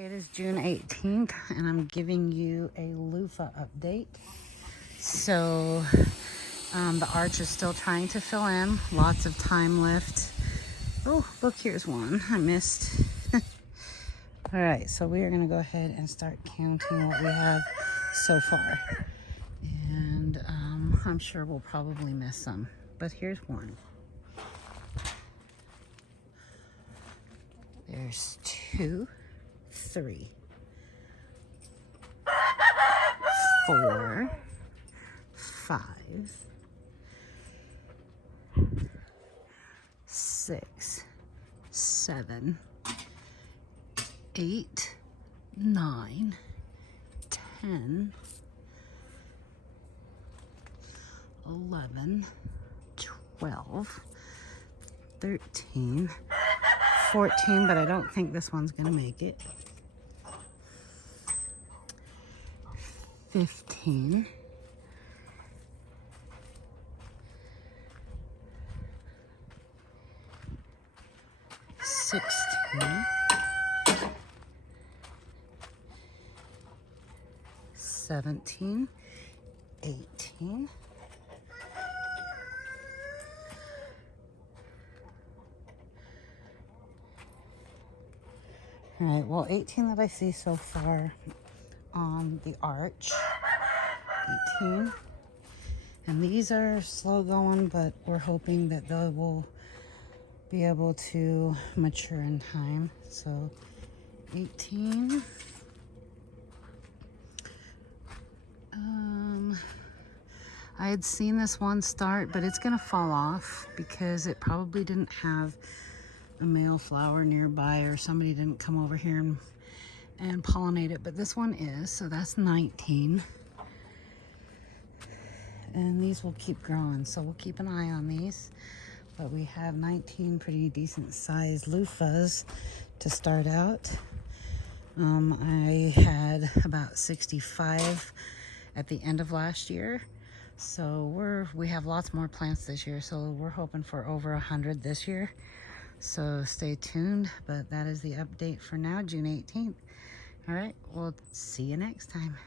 Okay, it is June 18th and I'm giving you a loofah update. So the arch is still trying to fill in, lots of time left. Oh, look, here's one I missed. All right, so we are gonna go ahead and start counting what we have so far. And I'm sure we'll probably miss some, but here's one. There's 2, 3, 4, 5, 6, 7, 8, 9, 10, 11, 12, 13, 14, but I don't think this one's gonna make it. 15, 16, 17, 18, 18 that I see so far on the arch. 18. And these are slow going, but we're hoping that they will be able to mature in time. So 18. I had seen this one start, but it's gonna fall off because it probably didn't have a male flower nearby, or somebody didn't come over here and pollinate it, but this one is, so that's 19. And these will keep growing, so we'll keep an eye on these. But we have 19 pretty decent sized loofahs to start out. I had about 65 at the end of last year, so we have lots more plants this year, so we're hoping for over 100 this year. So stay tuned, but that is the update for now, June 18th. All right, we'll see you next time.